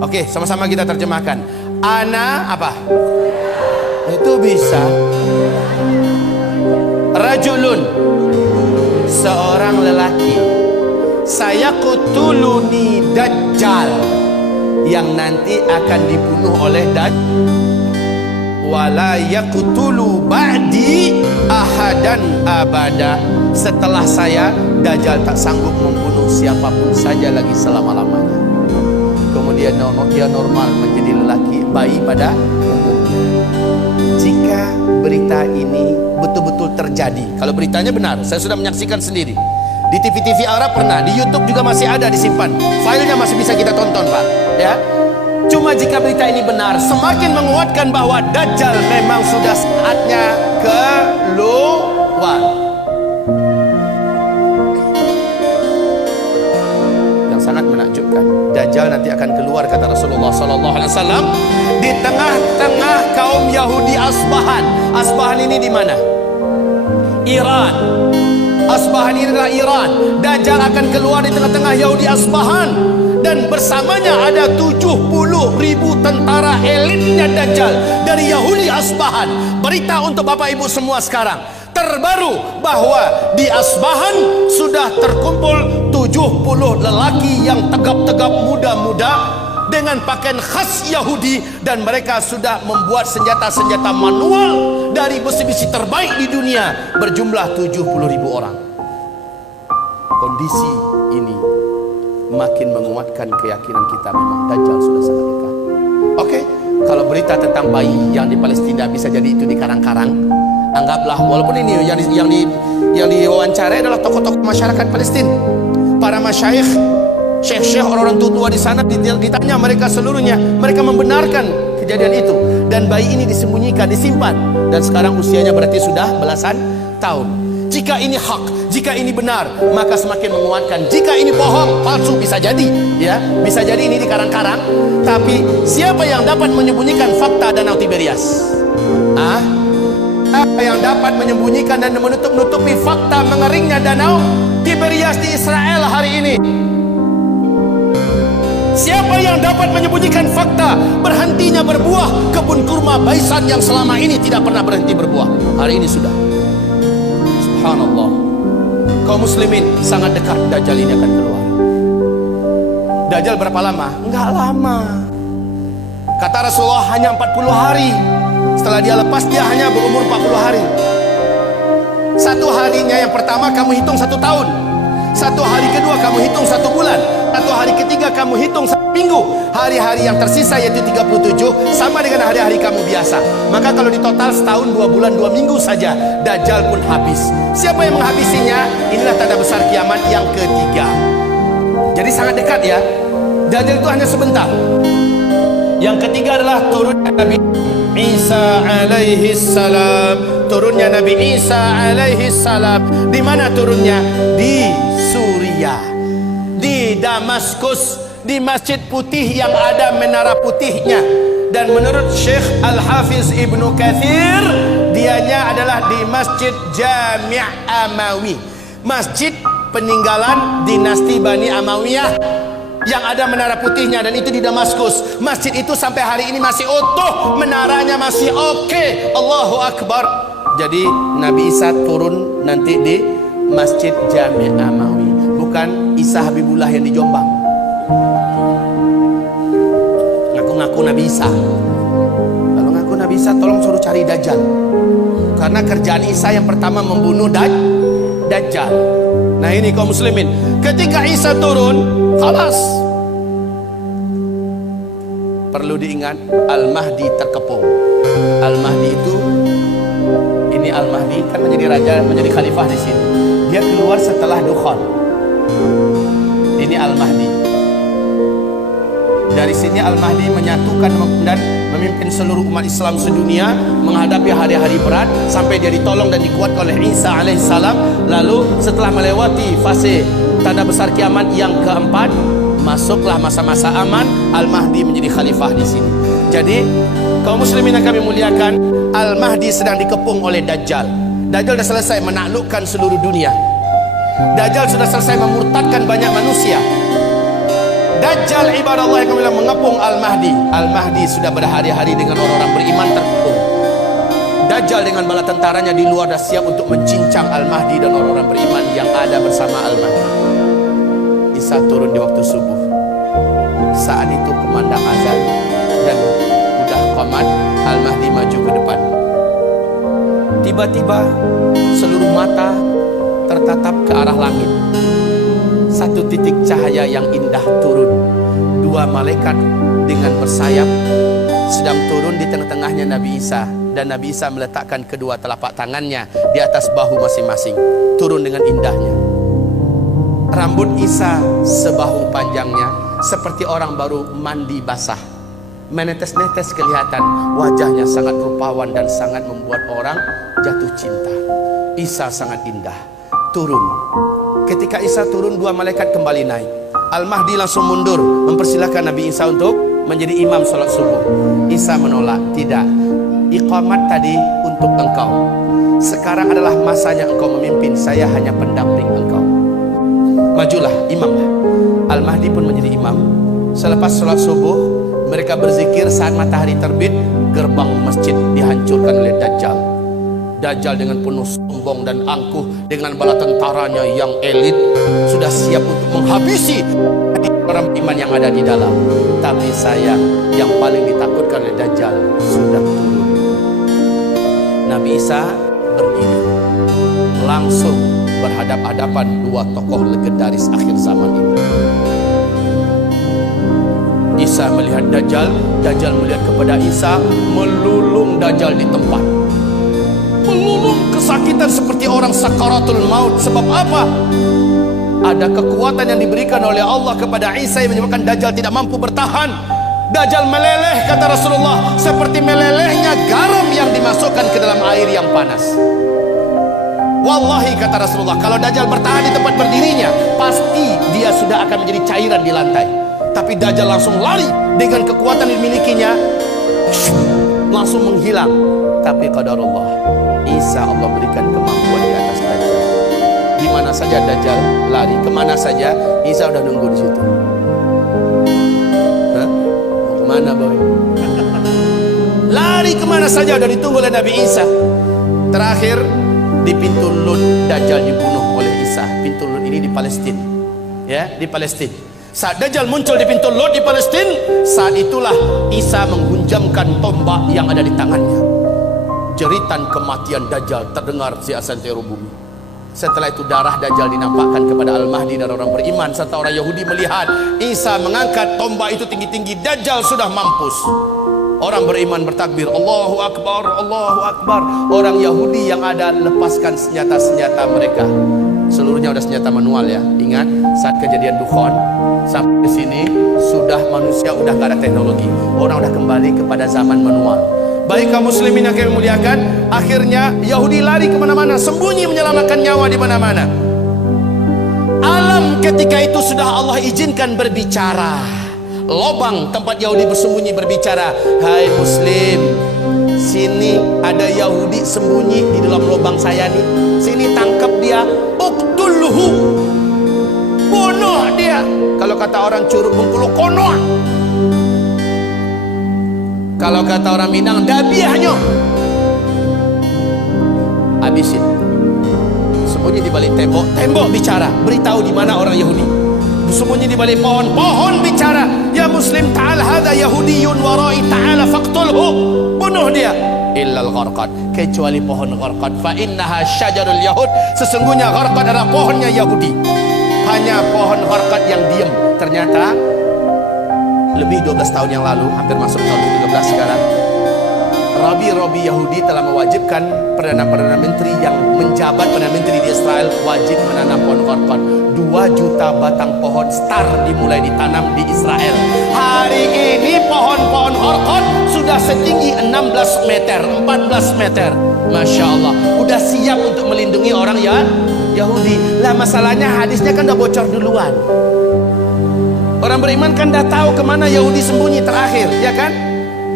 Oke, sama-sama kita terjemahkan. Ana apa? Itu bisa. Rajulun, seorang lelaki, sayaqtuluni Dajjal, yang nanti akan dibunuh oleh Dajjal. Wala yaqtulu ba'di ahadan abada. Setelah saya, Dajjal tak sanggup membunuh siapapun saja lagi selama-lamanya. Kemudian dia normal menjadi lelaki, bayi pada umumnya. Jika berita ini betul-betul terjadi, kalau beritanya benar, saya sudah menyaksikan sendiri di TV-TV Arab, pernah di YouTube juga masih ada disimpan, filenya masih bisa kita tonton Pak ya. Cuma jika berita ini benar, semakin menguatkan bahwa Dajjal memang sudah saatnya keluar. Yang sangat menakjubkan, Dajjal nanti akan keluar, kata Rasulullah SAW, di tengah-tengah kaum Yahudi Asbahan. Asbahan ini di mana? Iran. Asbahan ini adalah Iran. Dajjal akan keluar di tengah-tengah Yahudi Asbahan, dan bersamanya ada 70.000 tentara elitnya Dajjal dari Yahudi Asbahan. Berita untuk Bapak Ibu semua sekarang terbaru bahwa di Asbahan sudah terkumpul 70 lelaki yang tegap-tegap muda-muda dengan pakaian khas Yahudi, dan mereka sudah membuat senjata-senjata manual dari besi-besi terbaik di dunia berjumlah 70.000 orang. Kondisi ini makin menguatkan keyakinan kita memang Dajjal sudah sangat dekat. Oke, kalau berita tentang bayi yang di Palestina bisa jadi itu di karang-karang, anggaplah, walaupun ini yang diwawancarai adalah tokoh-tokoh masyarakat Palestina, para masyayikh, syekh-syekh, orang-orang tua di sana, ditanya mereka seluruhnya, mereka membenarkan kejadian itu, dan bayi ini disembunyikan, disimpan, dan sekarang usianya berarti sudah belasan tahun. Jika ini hak, jika ini benar, maka semakin menguatkan. Jika ini bohong, palsu, bisa jadi, ya, bisa jadi ini dikarang-karang. Tapi siapa yang dapat menyembunyikan fakta Danau Tiberias? Apa yang dapat menyembunyikan dan menutup-nutupi fakta mengeringnya Danau Tiberias di Israel hari ini? Siapa yang dapat menyembunyikan fakta berhentinya berbuah kebun kurma Baisan yang selama ini tidak pernah berhenti berbuah? Hari ini sudah. Subhanallah. Kaum muslimin, sangat dekat Dajjal ini akan keluar. Dajjal berapa lama? Enggak lama. Kata Rasulullah hanya 40 hari. Setelah dia lepas, dia hanya berumur 40 hari. Satu harinya yang pertama kamu hitung 1 tahun. Satu hari kedua kamu hitung 1 bulan. Satu hari ketiga kamu hitung 1 minggu. Hari-hari yang tersisa yaitu 37 sama dengan hari-hari kamu biasa. Maka kalau di total setahun 2 bulan 2 minggu saja, Dajjal pun habis. Siapa yang menghabisinya? Inilah tanda besar kiamat yang ketiga. Jadi sangat dekat ya. Dajjal itu hanya sebentar. Yang ketiga adalah turunnya Nabi Isa alaihi salam. Turunnya Nabi Isa alaihi salam. Di mana turunnya? Di Suriah, di Damaskus, di Masjid Putih yang ada menara putihnya. Dan menurut Syekh Al-Hafiz Ibnu Katsir, dianya adalah di Masjid Jami' Amawi, masjid peninggalan dinasti Bani Amawiyah yang ada menara putihnya, dan itu di Damaskus. Masjid itu sampai hari ini masih utuh, menaranya masih oke. Allahu Akbar. Jadi Nabi Isa turun nanti di Masjid Jami' Amawi, bukan Isa Habibullah yang di Jombang. Ngaku-ngaku Nabi Isa. Kalau ngaku Nabi Isa, tolong suruh cari Dajjal. Karena kerjaan Isa yang pertama membunuh Dajjal. Nah ini kaum muslimin, ketika Isa turun, khalas. Perlu diingat, Al-Mahdi terkepung. Al-Mahdi itu, ini Al-Mahdi kan menjadi raja, menjadi khalifah di sini. Dia keluar setelah Dukhan. Ini Al-Mahdi. Dari sini Al-Mahdi menyatukan dan memimpin seluruh umat Islam sedunia menghadapi hari-hari berat sampai dia ditolong dan dikuatkan oleh Isa alaihissalam. Lalu setelah melewati fase tanda besar kiamat yang keempat, masuklah masa-masa aman. Al-Mahdi menjadi khalifah di sini. Jadi kaum muslimin yang kami muliakan, Al-Mahdi sedang dikepung oleh Dajjal. Dajjal sudah selesai menaklukkan seluruh dunia. Dajjal sudah selesai memurtadkan banyak manusia. Dajjal ibadallah yang kemudian mengepung Al-Mahdi. Al-Mahdi sudah berhari-hari dengan orang-orang beriman terkepung. Dajjal dengan bala tentaranya di luar dah siap untuk mencincang Al-Mahdi dan orang-orang beriman yang ada bersama Al-Mahdi. Isa turun di waktu subuh. Saat itu kumandang azan dan udah qamat, Al-Mahdi maju ke depan. Tiba-tiba seluruh mata tertatap ke arah langit. Satu titik cahaya yang indah turun. 2 malaikat dengan bersayap sedang turun di tengah-tengahnya Nabi Isa. Dan Nabi Isa meletakkan kedua telapak tangannya di atas bahu masing-masing. Turun dengan indahnya. Rambut Isa sebahu panjangnya, seperti orang baru mandi basah. Menetes-netes kelihatan. Wajahnya sangat rupawan dan sangat membuat orang jatuh cinta. Isa sangat indah. Turun. Ketika Isa turun, 2 malaikat kembali naik. Al-Mahdi langsung mundur mempersilahkan Nabi Isa untuk menjadi imam sholat subuh. Isa menolak. Tidak, iqamat tadi untuk engkau. Sekarang adalah masanya engkau memimpin. Saya hanya pendamping engkau. Majulah, imamlah. Al-Mahdi pun menjadi imam. Selepas sholat subuh, mereka berzikir. Saat matahari terbit, gerbang masjid dihancurkan oleh Dajjal. Dajjal dengan penuh sombong dan angkuh dengan bala tentaranya yang elit sudah siap untuk menghabisi orang iman yang ada di dalam. Tapi sayang, yang paling ditakutkan oleh Dajjal sudah turun. Nabi Isa berdiri langsung berhadap-hadapan 2 tokoh legendaris akhir zaman ini. Isa melihat Dajjal, Dajjal melihat kepada Isa, melulung Dajjal di tempat. Melulung kesakitan seperti orang sakaratul maut. Sebab apa? Ada kekuatan yang diberikan oleh Allah kepada Isa yang menyebabkan Dajjal tidak mampu bertahan. Dajjal meleleh, kata Rasulullah, seperti melelehnya garam yang dimasukkan ke dalam air yang panas. Wallahi kata Rasulullah, kalau Dajjal bertahan di tempat berdirinya, pasti dia sudah akan menjadi cairan di lantai. Tapi Dajjal langsung lari dengan kekuatan yang dimilikinya, langsung menghilang. Tapi qadarullah, Isa Allah berikan kemampuan di atas Dajjal. Di mana saja Dajjal lari, kemana saja Isa udah nunggu di situ. Hah? Mau kemana boy? Lari kemana saja udah ditunggu oleh Nabi Isa. Terakhir di pintu Lut Dajjal dibunuh oleh Isa. Pintu Lut ini di Palestina, ya, di Palestina. Saat Dajjal muncul di pintu Lut di Palestina, saat itulah Isa menghunjamkan tombak yang ada di tangannya. Jeritan kematian Dajjal terdengar di santero bumi. Setelah itu darah Dajjal dinampakkan kepada Al-Mahdi dan orang beriman serta orang Yahudi melihat Isa mengangkat tombak itu tinggi-tinggi. Dajjal sudah mampus. Orang beriman bertakbir, Allahu Akbar, Allahu Akbar. Orang Yahudi yang ada lepaskan senjata-senjata mereka. Seluruhnya udah senjata manual ya. Ingat saat kejadian Dukhon sampai ke sini sudah manusia udah gak ada teknologi. Orang udah kembali kepada zaman manual. Baik kaum muslimin yang kami muliakan, akhirnya Yahudi lari kemana-mana, sembunyi menyelamatkan nyawa di mana-mana. Alam ketika itu sudah Allah izinkan berbicara. Lobang tempat Yahudi bersembunyi berbicara, hai muslim, sini ada Yahudi sembunyi di dalam lubang saya nih, sini tangkap dia, uqtulhu, bunuh dia. Kalau kata orang Curug Bengkulu, konoh. Kalau kata orang Minang, dabiahnya, habisin. Sembunyi di balik tembok, tembok bicara, beritahu di mana orang Yahudi. Sembunyi di balik pohon, pohon bicara, ya muslim ta'al hadha yahudiyun warai ta'ala faqtulhu, bunuh dia. Illal gharqad, kecuali pohon gharqad, fa innaha syajarul yahud, sesungguhnya gharqad adalah pohonnya Yahudi. Hanya pohon gharqad yang diam. Ternyata lebih 12 tahun yang lalu, hampir masuk tahun 13 sekarang, Rabi Yahudi telah mewajibkan Perdana Menteri yang menjabat Perdana Menteri di Israel wajib menanam pohon gharqad. 2 juta batang pohon star dimulai ditanam di Israel. Hari ini pohon-pohon gharqad sudah setinggi 16 meter, 14 meter. Masya Allah, udah siap untuk melindungi orang ya Yahudi. Lah masalahnya hadisnya kan udah bocor duluan. Orang beriman kan udah tahu kemana Yahudi sembunyi terakhir, ya kan?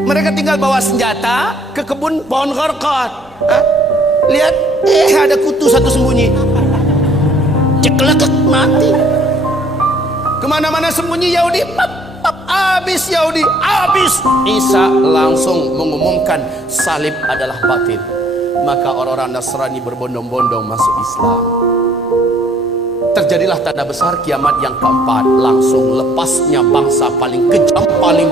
Mereka tinggal bawa senjata ke kebun pohon gharqad. Lihat, ada kutu satu sembunyi. Ceklek mati. Kemana-mana sembunyi Yahudi, habis Yahudi, habis. Isa langsung mengumumkan salib adalah batil. Maka orang-orang Nasrani berbondong-bondong masuk Islam. Terjadilah tanda besar kiamat yang keempat. Langsung lepasnya bangsa paling kejam, paling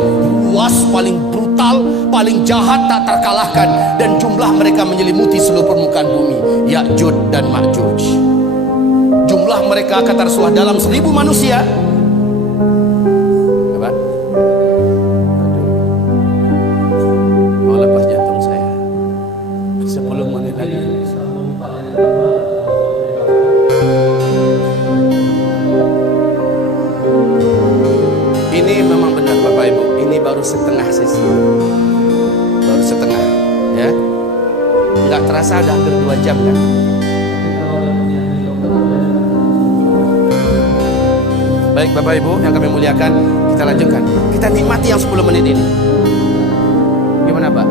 buas, paling brutal, paling jahat tak terkalahkan, dan jumlah mereka menyelimuti seluruh permukaan bumi. Ya'juj dan Ma'juj. Jumlah mereka kata Rasulullah dalam 1000 manusia. Apa? Mau lepas jantung saya 10 menit lagi. Ini memang benar Bapak Ibu, ini baru setengah sesi, baru setengah, ya. Nggak terasa udah hampir 2 jam kan? Baik Bapak Ibu yang kami muliakan, kita lanjutkan. Kita nikmati yang 10 menit ini. Gimana Pak?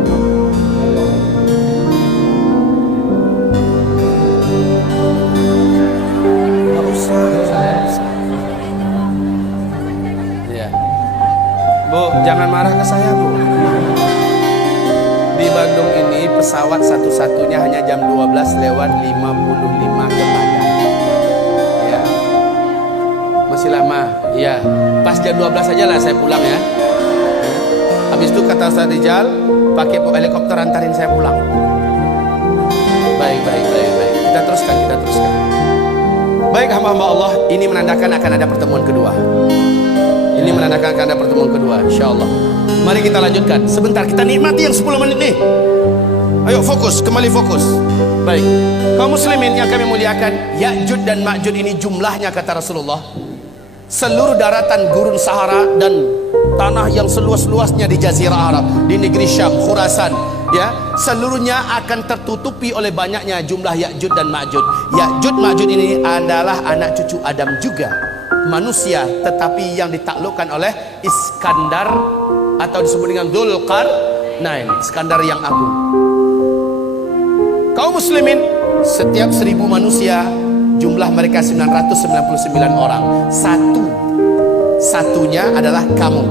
Gak usah. Ya. Bu, jangan marah ke saya Bu. Di Bandung ini pesawat satu-satunya hanya jam 12 lewat 55 ke Padang. Masih lama, iya. Pas jam 12 aja lah saya pulang ya. Habis itu kata Ustaz Rijal, pakai helikopter antarin saya pulang. Baik. Kita teruskan. Baik hamba-hamba Allah, ini menandakan akan ada pertemuan kedua. Ini menandakan akan ada pertemuan kedua, insya Allah. Mari kita lanjutkan. Sebentar, kita nikmati yang 10 menit nih. Ayo fokus, kembali fokus. Baik, kaum muslimin yang kami muliakan, Ya'juj dan Ma'juj ini jumlahnya kata Rasulullah, seluruh daratan gurun Sahara dan tanah yang seluas-luasnya di Jazirah Arab, di negeri Syam, Khurasan, ya, seluruhnya akan tertutupi oleh banyaknya jumlah Ya'juj dan Ma'juj. Ya'juj Ma'juj ini adalah anak cucu Adam juga, manusia, tetapi yang ditaklukkan oleh Iskandar atau disebut dengan Dzulqarnain, Iskandar yang agung. Kaum muslimin, setiap 1000 manusia jumlah mereka 999 orang. Satunya adalah kamu.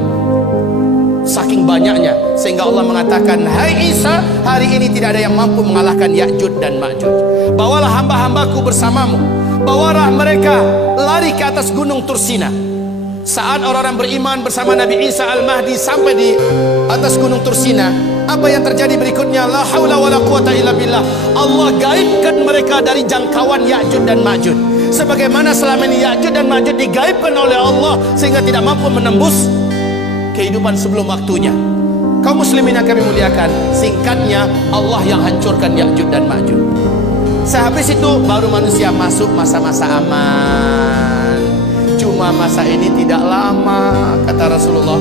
Saking banyaknya sehingga Allah mengatakan, hai Isa, hari ini tidak ada yang mampu mengalahkan Ya'juj dan Ma'juj. Bawalah hamba-hambaku bersamamu, bawalah mereka lari ke atas gunung Tursina. Saat orang-orang beriman bersama Nabi Isa Al-Mahdi sampai di atas gunung Tursina, apa yang terjadi berikutnya? La haula wala quwata illa billah. Allah gaibkan mereka dari jangkauan Ya'juj dan Ma'juj, sebagaimana selama ini Ya'juj dan Ma'juj digaibkan oleh Allah sehingga tidak mampu menembus kehidupan sebelum waktunya. Kaum muslimin yang kami muliakan, singkatnya Allah yang hancurkan Ya'juj dan Ma'juj. Sehabis itu baru manusia masuk masa-masa aman. Cuma masa ini tidak lama, kata Rasulullah.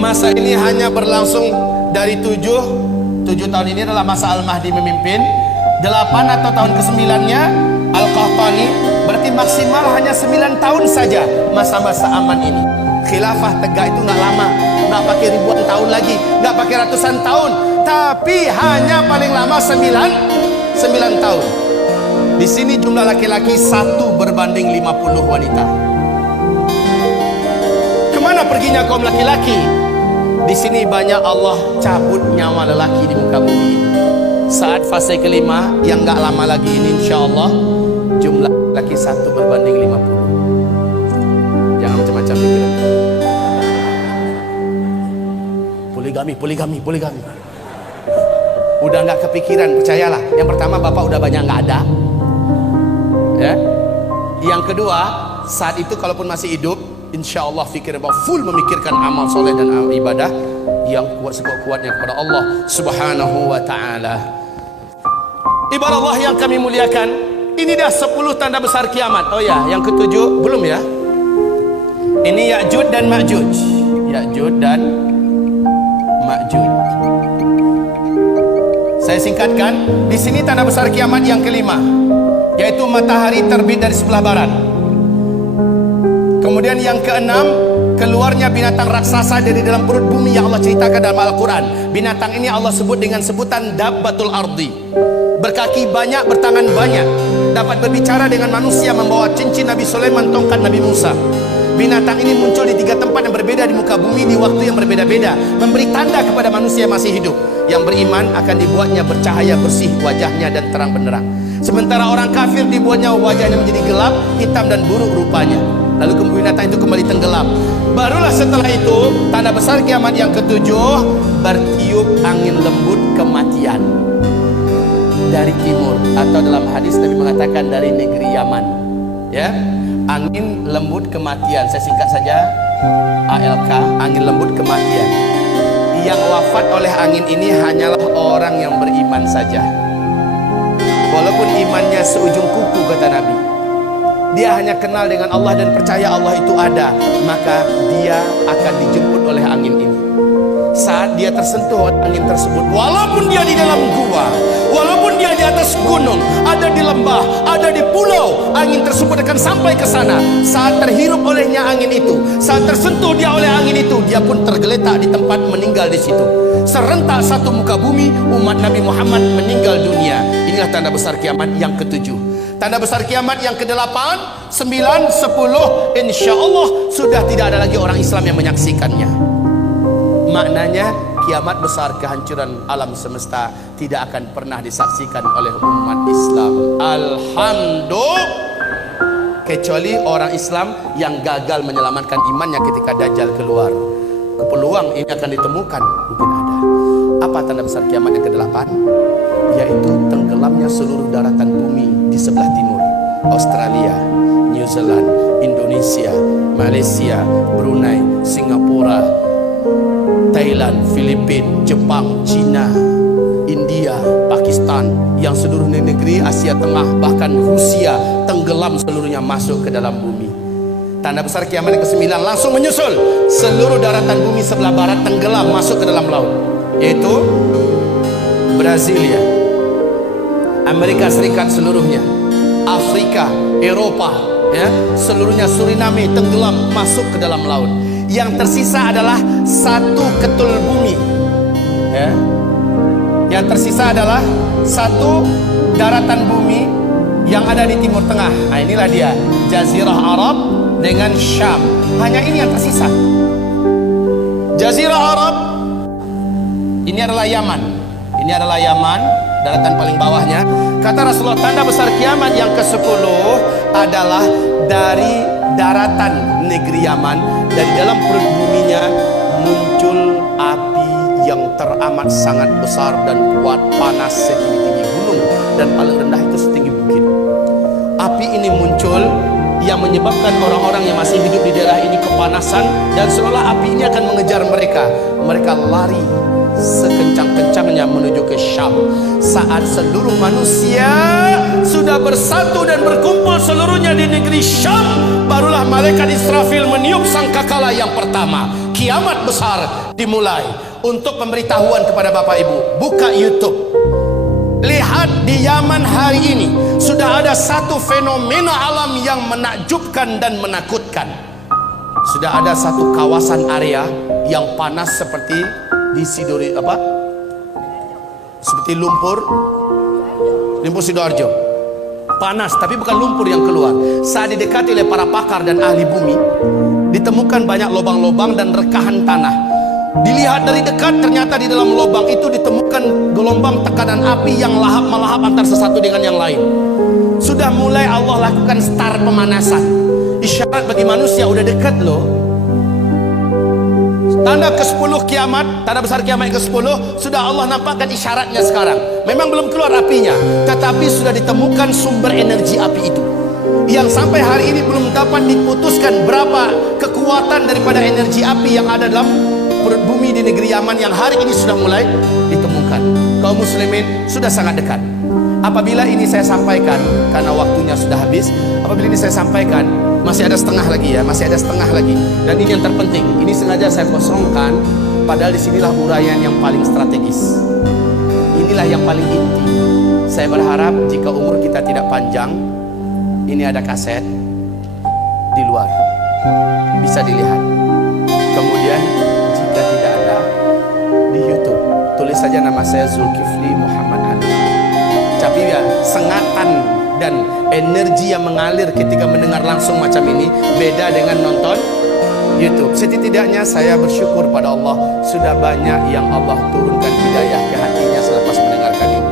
Masa ini hanya berlangsung dari 7 tahun. Ini adalah masa Al-Mahdi memimpin. 8 atau tahun ke-9-nya Al-Qahtani. Berarti maksimal hanya 9 tahun saja masa-masa aman ini. Khilafah tegak itu nggak lama, nggak pakai ribuan tahun lagi, nggak pakai ratusan tahun, tapi hanya paling lama 9 tahun. Di sini jumlah laki-laki 1 berbanding 50 wanita. Kemana perginya kaum laki-laki? Di sini banyak Allah cabut nyawa lelaki di muka bumi. Saat fase kelima yang nggak lama lagi ini, insya Allah jumlah laki 1 berbanding 50. Jangan macam-macam pikiran. Poligami. Udah nggak kepikiran, percayalah. Yang pertama, bapak udah banyak nggak ada. Ya. Yang kedua, saat itu kalaupun masih hidup, insya Allah fikir bahwa full memikirkan amal soleh dan ibadah yang kuat sekuat-kuatnya kepada Allah Subhanahu wa ta'ala. Ibarat Allah yang kami muliakan, ini dah 10 tanda besar kiamat. Oh ya, yang ke-7 belum ya? Ini Ya'juj dan Ma'juj. Ya'juj dan Ma'juj. Saya singkatkan, di sini tanda besar kiamat yang kelima, yaitu matahari terbit dari sebelah barat. Kemudian yang keenam, keluarnya binatang raksasa dari dalam perut bumi yang Allah ceritakan dalam Al-Quran. Binatang ini Allah sebut dengan sebutan Dabbatul Ardi. Berkaki banyak, bertangan banyak, dapat berbicara dengan manusia, membawa cincin Nabi Sulaiman, tongkat Nabi Musa. Binatang ini muncul di 3 tempat yang berbeda di muka bumi di waktu yang berbeda-beda, memberi tanda kepada manusia yang masih hidup. Yang beriman akan dibuatnya bercahaya bersih wajahnya dan terang benderang. Sementara orang kafir dibuatnya wajahnya menjadi gelap, hitam dan buruk rupanya. Lalu kemudian binatang itu kembali tenggelam. Barulah setelah itu tanda besar kiamat yang ke-7, bertiup angin lembut kematian dari timur, atau dalam hadis Nabi mengatakan dari negeri Yaman. Ya, angin lembut kematian. Saya singkat saja, ALK, angin lembut kematian. Yang wafat oleh angin ini hanyalah orang yang beriman saja. Walaupun imannya seujung kuku, kata Nabi, dia hanya kenal dengan Allah dan percaya Allah itu ada, maka dia akan dijemput oleh angin ini. Saat dia tersentuh oleh angin tersebut, walaupun dia di dalam gua, walaupun dia di atas gunung, ada di lembah, ada di pulau, angin tersebut akan sampai ke sana. Saat terhirup olehnya angin itu, saat tersentuh dia oleh angin itu, dia pun tergeletak di tempat, meninggal di situ. Serentak satu muka bumi, umat Nabi Muhammad meninggal dunia. Inilah tanda besar kiamat yang ke-7. Tanda besar kiamat yang ke-8, 9, 10, insya Allah sudah tidak ada lagi orang Islam yang menyaksikannya. Maknanya kiamat besar, kehancuran alam semesta tidak akan pernah disaksikan oleh umat Islam. Alhamdulillah, kecuali orang Islam yang gagal menyelamatkan imannya ketika Dajjal keluar. Peluang ini akan ditemukan, mungkin ada. Apa tanda besar kiamat yang ke-8? Yaitu tenggelamnya seluruh daratan bumi di sebelah timur. Australia, New Zealand, Indonesia, Malaysia, Brunei, Singapura, Thailand, Filipina, Jepang, China, India, Pakistan, yang seluruh negeri Asia Tengah, bahkan Rusia, tenggelam seluruhnya masuk ke dalam bumi. Tanda besar kiamat yang ke-9 langsung menyusul. Seluruh daratan bumi sebelah barat tenggelam masuk ke dalam laut. yaitu Brasilia, Amerika Serikat seluruhnya, Afrika, Eropa, ya, seluruhnya, Suriname tenggelam masuk ke dalam laut. Yang tersisa adalah satu ketul bumi, ya. Yang tersisa adalah satu daratan bumi yang ada di Timur Tengah. Nah, inilah dia, Jazirah Arab dengan Syam. Hanya ini yang tersisa. Jazirah Arab ini adalah Yaman. Ini adalah Yaman, daratan paling bawahnya. Kata Rasulullah, tanda besar kiamat yang ke-10 adalah dari daratan negeri Yaman, dari dalam perut buminya muncul api yang teramat sangat besar dan kuat, panas setinggi-tinggi gunung, dan paling rendah itu setinggi bukit. Api ini muncul yang menyebabkan orang-orang yang masih hidup di daerah ini kepanasan, dan seolah api ini akan mengejar mereka. Mereka lari sekencang-kencangnya menuju ke Syam. Saat seluruh manusia sudah bersatu dan berkumpul seluruhnya di negeri Syam, barulah malaikat Israfil meniup sangkakala yang pertama. Kiamat besar dimulai. Untuk pemberitahuan kepada Bapak Ibu, buka YouTube, lihat di Yaman hari ini sudah ada satu fenomena alam yang menakjubkan dan menakutkan. Sudah ada satu kawasan area yang panas seperti di seperti lumpur Sidoarjo. Panas, tapi bukan lumpur yang keluar. Saat didekati oleh para pakar dan ahli bumi, ditemukan banyak lubang-lubang dan rekahan tanah. Dilihat dari dekat, ternyata di dalam lubang itu ditemukan gelombang tekanan api yang lahap-melahap antar sesuatu dengan yang lain. Sudah mulai Allah lakukan start pemanasan. Isyarat bagi manusia udah dekat loh. Tanda ke-10 kiamat, tanda besar kiamat ke-10, sudah Allah nampakkan isyaratnya sekarang. Memang belum keluar apinya, tetapi sudah ditemukan sumber energi api itu, yang sampai hari ini belum dapat diputuskan berapa kekuatan daripada energi api yang ada dalam perut bumi di negeri Yaman, yang hari ini sudah mulai ditemukan. Kaum muslimin, sudah sangat dekat. Apabila ini saya sampaikan, karena waktunya sudah habis, apabila ini saya sampaikan, masih ada setengah lagi ya, masih ada setengah lagi. Dan ini yang terpenting, ini sengaja saya kosongkan, padahal disinilah uraian yang paling strategis. Inilah yang paling inti. Saya berharap jika umur kita tidak panjang, ini ada kaset di luar, bisa dilihat. Kemudian jika tidak ada, di YouTube tulis saja nama saya Zulkifli Muhammad Ali. Tapi ya, sengatan dan energi yang mengalir ketika mendengar langsung macam ini beda dengan nonton YouTube. Setidaknya saya bersyukur pada Allah, sudah banyak yang Allah turunkan hidayah ke hatinya selepas mendengarkan ini.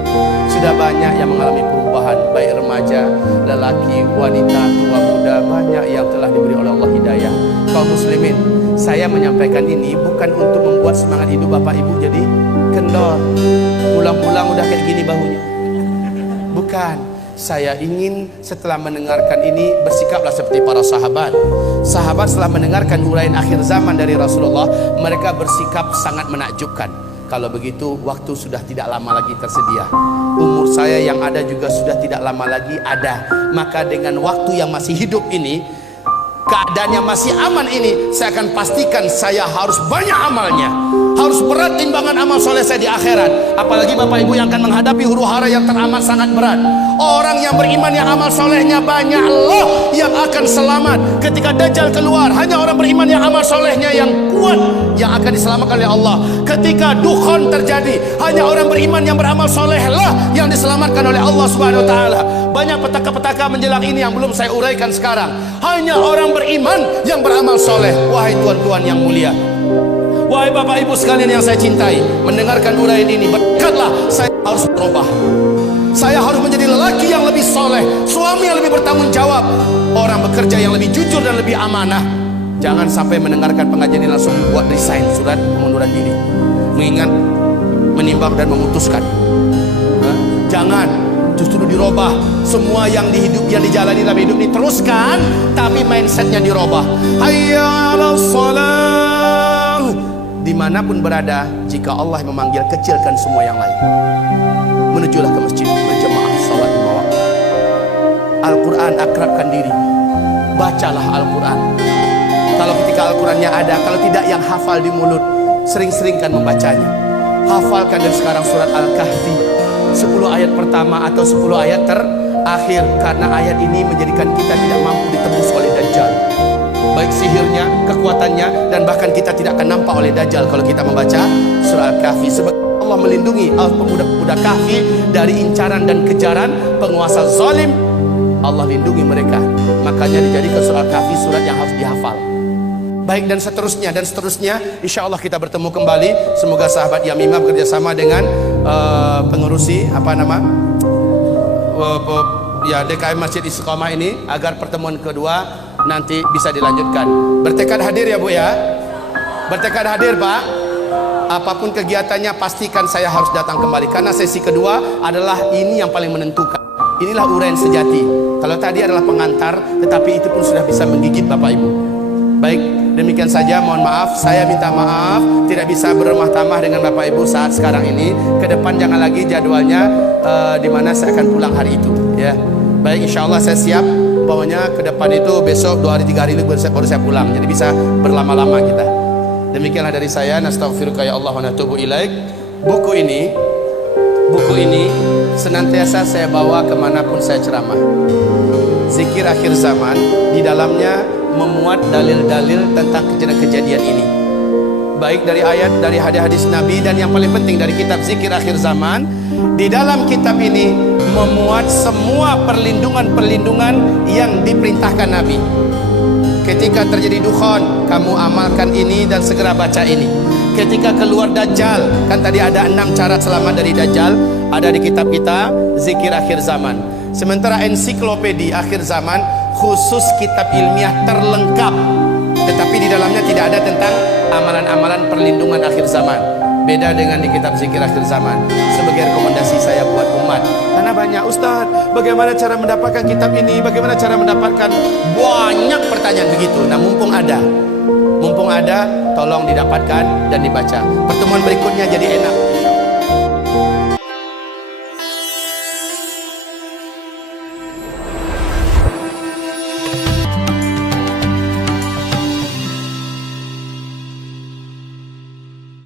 Sudah banyak yang mengalami perubahan, baik remaja, lelaki, wanita, tua, muda, banyak yang telah diberi oleh Allah hidayah. Kaum muslimin, saya menyampaikan ini bukan untuk membuat semangat hidup Bapak Ibu jadi kendor, pulang-pulang udah kayak gini bahunya. Bukan. Saya ingin setelah mendengarkan ini bersikaplah seperti para sahabat. Sahabat setelah mendengarkan uraian akhir zaman dari Rasulullah, mereka bersikap sangat menakjubkan. Kalau begitu, waktu sudah tidak lama lagi tersedia. Umur saya yang ada juga sudah tidak lama lagi ada. Maka dengan waktu yang masih hidup ini, keadaannya masih aman ini, saya akan pastikan saya harus banyak amalnya. Harus berat timbangan amal soleh saya di akhirat. Apalagi Bapak Ibu yang akan menghadapi huru hara yang teramat sangat berat. Orang yang beriman yang amal solehnya banyak loh yang akan selamat ketika Dajjal keluar. Hanya orang beriman yang amal solehnya yang kuat yang akan diselamatkan oleh Allah. Ketika dukhan terjadi, hanya orang beriman yang beramal soleh lah yang diselamatkan oleh Allah Subhanahu wa taala. Banyak petaka-petaka menjelang ini yang belum saya uraikan sekarang. Hanya orang beriman yang beramal soleh. Wahai tuan-tuan yang mulia, wahai Bapak Ibu sekalian yang saya cintai, mendengarkan uraian ini berkatlah saya harus berubah. Saya harus menjadi lelaki yang lebih soleh, suami yang lebih bertanggung jawab, orang bekerja yang lebih jujur dan lebih amanah. Jangan sampai mendengarkan pengajian ini langsung buat resign, surat pengunduran diri, mengingat, menimbang dan memutuskan. Jangan, justru dirubah. Semua yang dijalani dalam hidup ini teruskan, tapi mindsetnya dirubah. Hayya 'alas shalah. Dimanapun berada, jika Allah memanggil, kecilkan semua yang lain. Menujulah ke masjid, berjemaah salat lima waktu. Al-Quran, akrabkan diri, bacalah Al-Quran. Kalau ketika Al-Qurannya ada, kalau tidak yang hafal di mulut, sering-seringkan membacanya. Hafalkan dari sekarang surat Al-Kahfi 10 ayat pertama atau 10 ayat terakhir, karena ayat ini menjadikan kita tidak mampu ditembus oleh Dajjal, baik sihirnya, kekuatannya, dan bahkan kita tidak akan nampak oleh Dajjal kalau kita membaca surah Al-Kahfi. Sebab Allah melindungi pemuda-pemuda Kahfi dari incaran dan kejaran penguasa zalim. Allah lindungi mereka, makanya dijadikan surah Al-Kahfi surat yang harus dihafal. Baik, dan seterusnya insya Allah kita bertemu kembali. Semoga sahabat Yamimah bekerjasama dengan pengurusi DKM Masjid Istiqomah ini agar pertemuan kedua nanti bisa dilanjutkan. Bertekad hadir ya Bu ya, bertekad hadir Pak. Apapun kegiatannya pastikan saya harus datang kembali, karena sesi kedua adalah ini yang paling menentukan. Inilah uraian sejati. Kalau tadi adalah pengantar, tetapi itu pun sudah bisa menggigit Bapak Ibu. Baik, demikian saja. Mohon maaf, saya minta maaf tidak bisa berumah tamah dengan Bapak Ibu saat sekarang ini. Ke depan jangan lagi jadwalnya di mana saya akan pulang hari itu ya. Baik, insya Allah saya siap. Pokoknya ke depan itu besok 2 hari 3 hari baru saya pulang, jadi bisa berlama-lama kita. Demikianlah dari saya. Nastaghfiruka ya Allah wa natubu ilaik. Buku ini senantiasa saya bawa kemanapun saya ceramah. Zikir akhir zaman, di dalamnya memuat dalil-dalil tentang kejadian ini, baik dari ayat, dari hadis-hadis Nabi, dan yang paling penting dari kitab Zikir Akhir Zaman. Di dalam kitab ini memuat semua perlindungan-perlindungan yang diperintahkan Nabi. Ketika terjadi dukhan, kamu amalkan ini dan segera baca ini. Ketika keluar Dajjal, kan tadi ada 6 cara selamat dari Dajjal, ada di kitab kita Zikir Akhir Zaman. Sementara ensiklopedi akhir zaman khusus kitab ilmiah terlengkap, tetapi di dalamnya tidak ada tentang amalan-amalan perlindungan akhir zaman. Beda dengan di kitab Zikir Akhir Zaman. Sebagai rekomendasi saya buat umat, karena banyak Ustaz, bagaimana cara mendapatkan kitab ini, bagaimana cara mendapatkan, banyak pertanyaan begitu. Nah, mumpung ada, tolong didapatkan dan dibaca. Pertemuan berikutnya jadi enak.